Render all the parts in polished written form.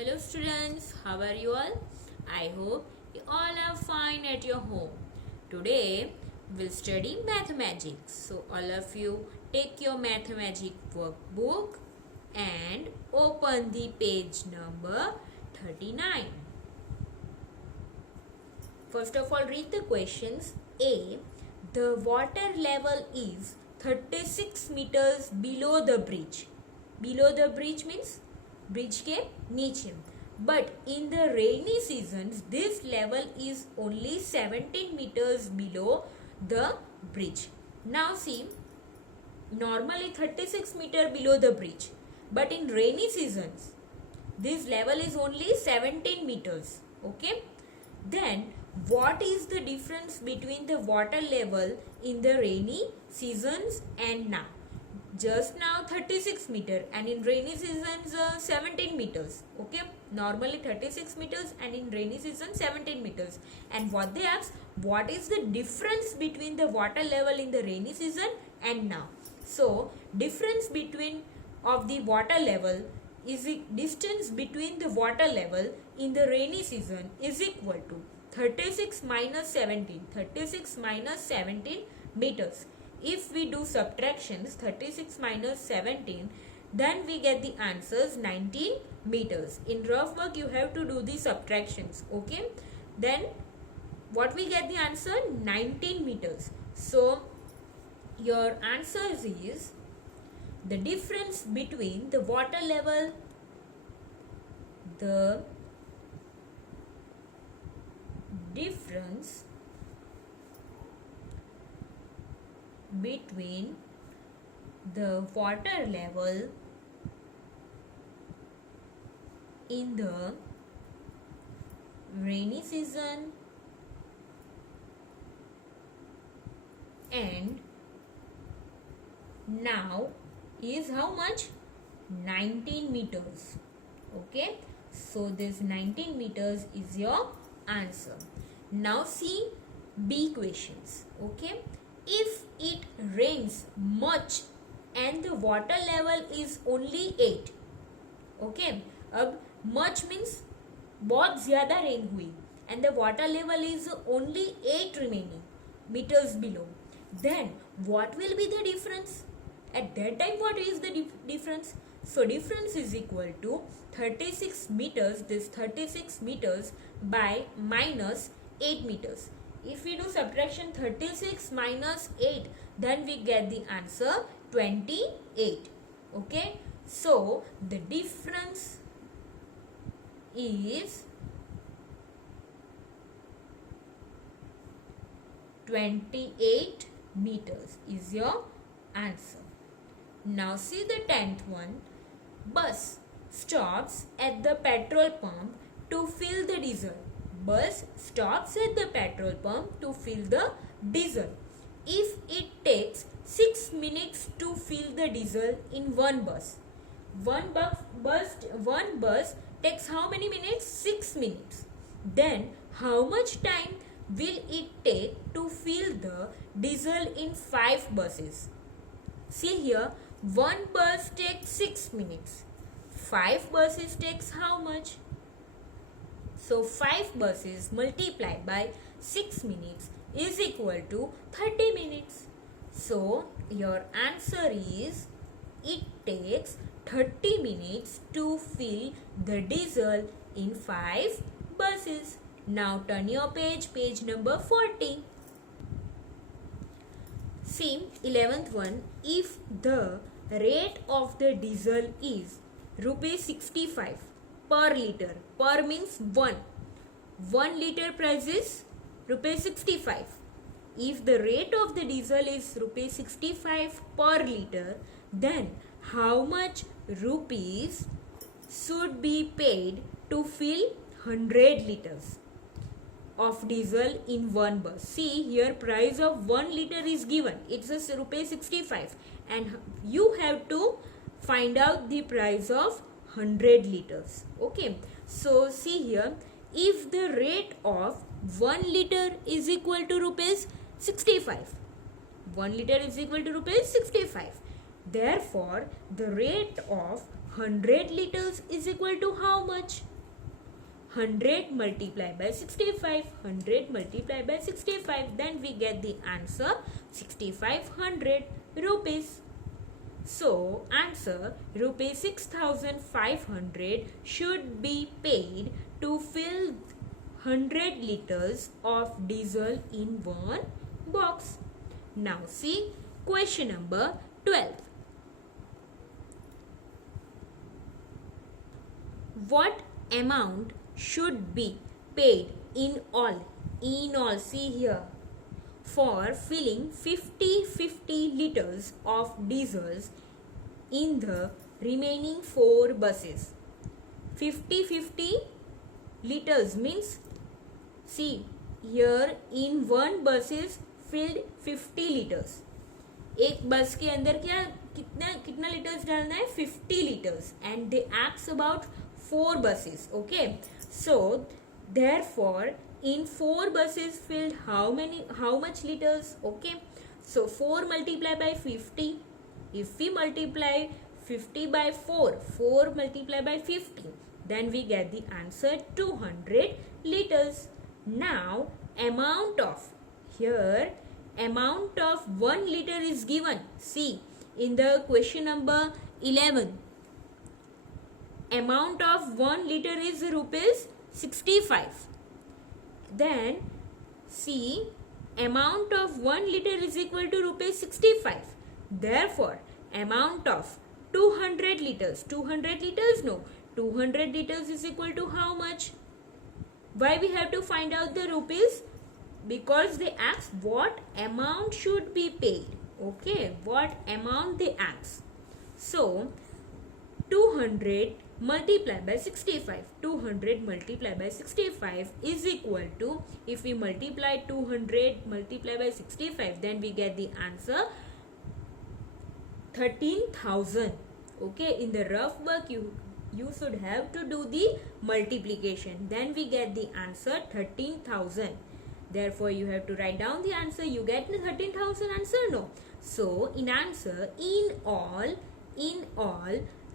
Hello students, how are you all? I hope you all are fine at your home. Today we'll study mathematics. So all of you take your mathematics workbook and open the page number 39. First of all, read the questions. A. The water level is 36 meters below the bridge. Below the bridge means bridge के नीचे. But in the rainy seasons, this level is only 17 meters below the bridge. Now see, normally 36 meter below the bridge, but in rainy seasons, this level is only 17 meters. Okay. Then what is the difference between the water level in the rainy seasons and now? Just now 36 meter and in rainy seasons 17 meters. Okay, normally 36 meters and in rainy season 17 meters. And what they ask, what is the difference between the water level in the rainy season and now? So difference between of the water level is the distance between the water level in the rainy season is equal to 36 minus 17. 36 minus 17 meters. If we do subtractions, 36 minus 17, then we get the answers 19 meters. In rough work, you have to do the subtractions. Okay. Then what we get the answer? 19 meters. So your answer is the difference between the water level, the difference between the water level in the rainy season and now is how much? 19 meters. Okay, so this 19 meters is your answer. Now see B questions. Okay, if it rains much and the water level is only 8. Okay, अब much means बहुत ज़्यादा rain हुई and the water level is only 8 remaining meters below, then what will be the difference? At that time, what is the difference? So difference is equal to 36 meters, this 36 meters by minus 8 meters. If we do subtraction 36 minus 8, then we get the answer 28. Okay. So the difference is 28 meters is your answer. Now see the 10th one. Bus stops at the petrol pump to fill the diesel. Bus stops at the petrol pump to fill the diesel. If it takes 6 minutes to fill the diesel in one bus, one bus takes how many minutes? 6 minutes. Then how much time will it take to fill the diesel in 5 buses? See here, one bus takes 6 minutes. 5 buses takes how much? So 5 buses multiplied by 6 minutes is equal to 30 minutes. So your answer is it takes 30 minutes to fill the diesel in 5 buses. Now turn your page, page number 40. See 11th one. If the rate of the diesel is rupees 65 per liter, per means 1 liter price is rupees 65. If the rate of the diesel is rupees 65 per liter, then how much rupees should be paid to fill 100 liters of diesel in one bus? See here, price of 1 liter is given. It's a rupees 65 and you have to find out the price of 100 liters. Okay, so see here, if the rate of 1 liter is equal to rupees 65, 1 liter is equal to rupees 65, therefore the rate of 100 liters is equal to how much? 100 multiplied by 65. 100 multiplied by 65. Then we get the answer 6500 rupees. So, answer rupees 6500 should be paid to fill 100 liters of diesel in one box. Now see question number 12. What amount should be paid in all, see here, for filling 50 liters of diesels in the remaining 4 buses? 50 liters means, see here in one bus is filled 50 liters. एक बस के अंदर क्या कितना litres डालना है? 50 liters, and they acts about 4 buses. Okay, so therefore in 4 buses filled how much liters? Okay, so 4 multiplied by 50. If we multiply 50 by 4 multiplied by 50, then we get the answer 200 liters. Now amount of 1 liter is given. See in the question number 11, amount of 1 liter is rupees 65. Then see amount of 1 liter is equal to rupees 65. Therefore amount of 200 liters is equal to how much? Why we have to find out the rupees? Because they ask what amount should be paid. Okay, what amount they ask. So 200 multiplied by 65. 200 multiplied by 65 is equal to, if we multiply 200 multiplied by 65, then we get the answer 13,000. Okay, in the rough work you should have to do the multiplication. Then we get the answer 13,000. Therefore you have to write down the answer. You get the 13,000 answer? No. So in answer, in all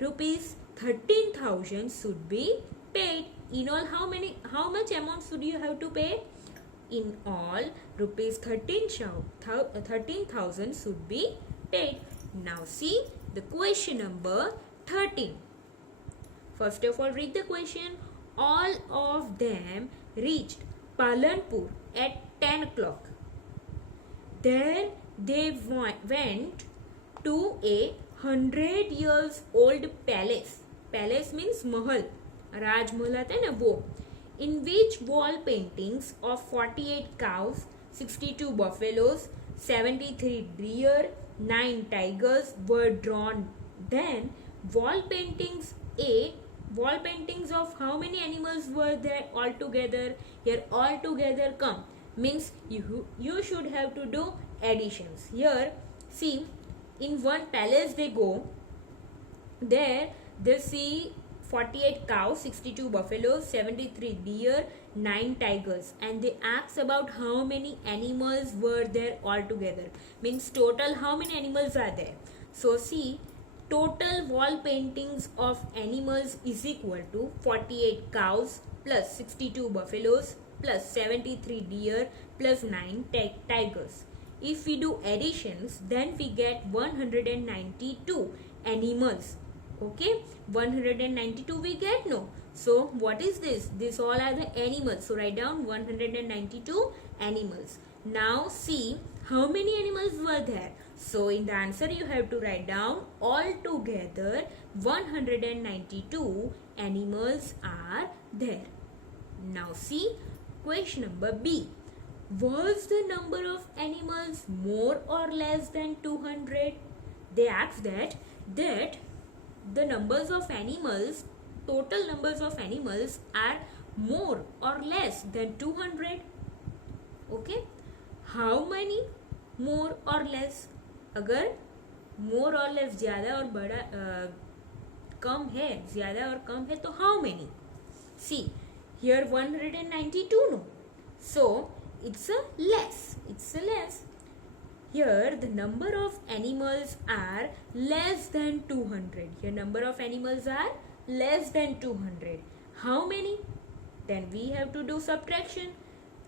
rupees 13,000 should be paid. In all, how much amount should you have to pay? In all, rupees 13,000 should be paid. Now see the question number 13. First of all, read the question. All of them reached Palanpur at 10 o'clock. There they went to a 100 years old palace. Palace means mahal. Raj mahal aata hai na wo. In which wall paintings of 48 cows, 62 buffaloes, 73 deer, 9 tigers were drawn. Then wall paintings of how many animals were there altogether? Here altogether come means you should have to do additions. Here see, in one palace they go, there they see 48 cows, 62 buffaloes, 73 deer, 9 tigers, and they ask about how many animals were there altogether. Means total how many animals are there. So see, total wall paintings of animals is equal to 48 cows plus 62 buffaloes plus 73 deer plus 9 tigers. If we do additions, then we get 192 animals. Okay, 192 we get? No. So what is this? This all are the animals. So write down 192 animals. Now see how many animals were there. So in the answer you have to write down altogether 192 animals are there. Now see question number B. Was the number of animals more or less than 200? They asked that the numbers of animals, total numbers of animals are more or less than 200. Okay, how many more or less? अगर more or less ज़्यादा और बड़ा कम है, ज़्यादा और कम है, तो how many? See here 192 no, so it's a less. here the number of animals are less than 200. Here number of animals are less than 200. How many? Then we have to do subtraction.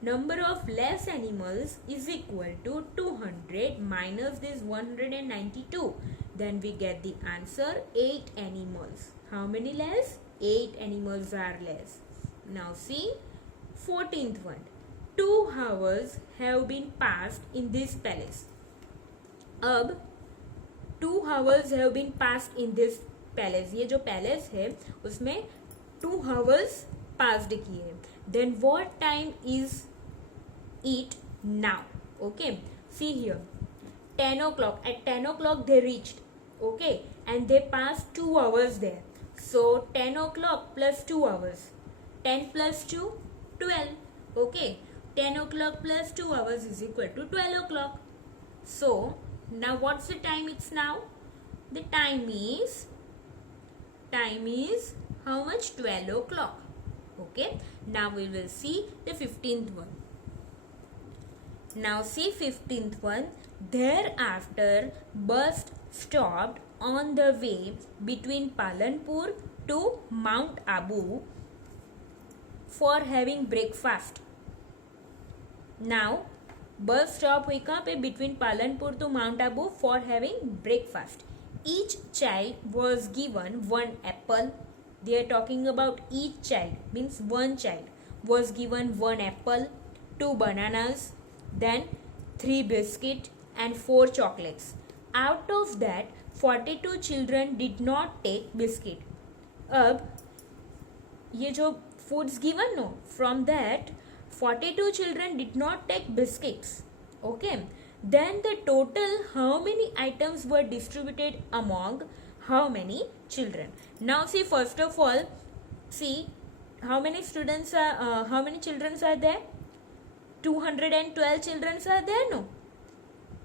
Number of less animals is equal to 200 minus this 192. Then we get the answer 8 animals. How many less? 8 animals are less. Now see 14th one. 2 hours have been passed in this palace. अब 2 hours have been passed in this palace. ये जो palace है उसमें 2 hours passed किए. Then what time is it now? Okay, see here 10 o'clock. At 10 o'clock they reached. Okay, and they passed 2 hours there. So 10 o'clock plus 2 hours. 10 plus 2, 12. Okay, 10 o'clock plus 2 hours is equal to 12 o'clock. So now what's the time it's now? The time is how much? 12 o'clock. Okay, now we will see the 15th one. Now see 15th one. Thereafter bus stopped on the way between Palanpur to Mount Abu for having breakfast. Now bus stop हुई कहाँ पे? Between Palanpur to Mount Abu for having breakfast. Each child was given one apple. They are talking about each child, means one child was given one apple, 2 bananas, then 3 biscuits and 4 chocolates. Out of that 42 children did not take biscuit. अब ये जो foods given, no, from that 42 children did not take biscuits. Okay, then the total how many items were distributed among how many children? Now see, first of all, see how many students are how many children are there? 212 children are there, no?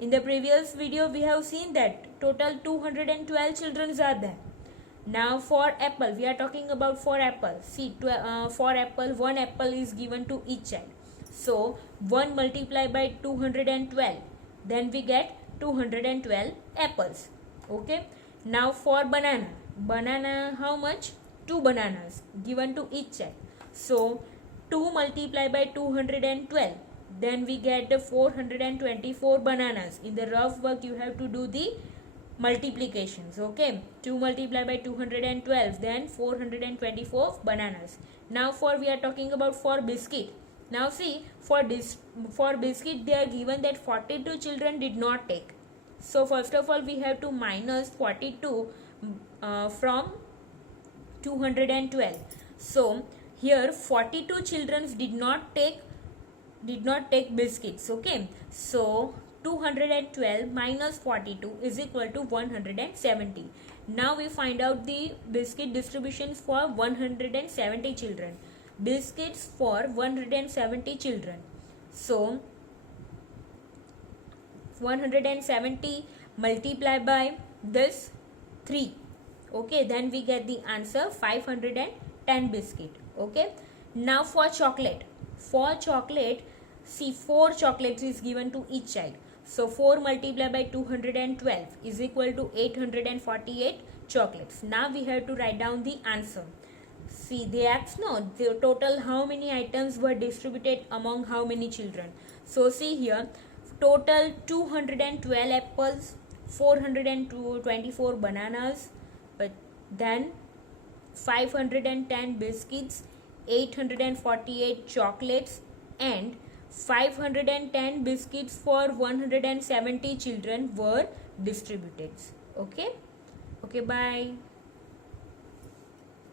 In the previous video we have seen that total 212 children are there. Now for apple, we are talking about 4 apples. See, 4 apple, 1 apple is given to each child. So 1 multiplied by 212, then we get 212 apples. Okay, now for banana how much? 2 bananas given to each child. So 2 multiplied by 212, then we get the 424 bananas. In the rough work you have to do the multiplications. Okay, 2 multiplied by 212, then 424 bananas. Now for we are talking about for biscuit. Now see, for biscuit they are given that 42 children did not take. So first of all we have to minus 42 from 212. So here 42 children did not take biscuits. Okay, so 212 minus 42 is equal to 170. Now we find out the biscuit distributions for 170 children. Biscuits for 170 children. So 170 multiplied by this 3. Okay, then we get the answer 510 biscuit. Okay, now for chocolate. For chocolate, see 4 chocolates is given to each child. So 4 multiplied by 212 is equal to 848 chocolates. Now we have to write down the answer. See, they ask no, the total how many items were distributed among how many children. So see here, total 212 apples, 424 bananas, but then 510 biscuits, 848 chocolates and 510 biscuits for 170 children were distributed. Okay, bye.